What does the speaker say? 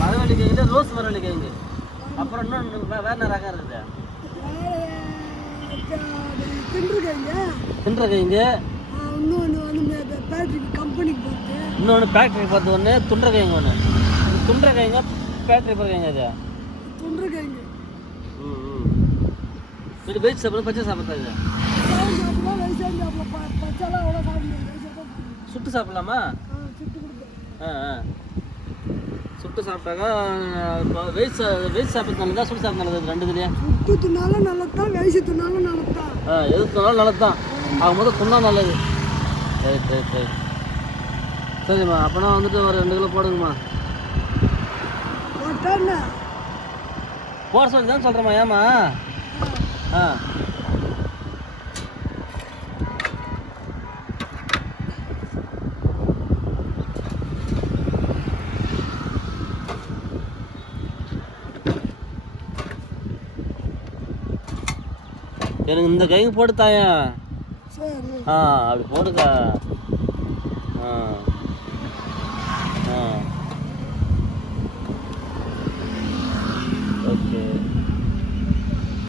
மரவள்ளி ரோஸ் மரவள்ளி கிழங்கு அப்புறம் இன்னும் வேற என்ன ரகம் இருக்குது? தின்ற கிழங்கு இன்னொன்று ஃபேக்ட்ரி பார்த்து ஒன்று கிழங்கு ஒன்று துன்ற கிழங்க ஃபேக்ட்ரி போகிற கிழங்கு அது தொன்றுக்கங்க ம் ம். இது வெஜ் சாப்பிட்றது பச்சை சாப்பிட்றது சாப்பிட. சுட்டு சாப்பிடலாமா? சுட்டு சாப்பிட்டாக்கா வெஜ் வெஜ் சாப்பிட்றது நல்லதா சுட்டு சாப்பிட்றது நல்லது ரெண்டு இதுலையே சுட்டு தின்னாலும் நல்லது தான் வயசு தின்னாலும் நல்லது தான் ஆ எது சொன்னாலும் நல்லது தான் அவங்க முதல் சொன்னா நல்லது. ரைட் ரைட் ரைட் சரிம்மா அப்போனா வந்துட்டு ஒரு ரெண்டு கிலோ போடுங்கம்மா. போட சொல்லி தான் சொல்கிறேம்மா ஏம்மா? ஆ. எனக்கு இந்த கைக்கு போட்டு தாயா ஆ அப்படி போட்டுக்கா. ஆ. ஆ. ஓகே.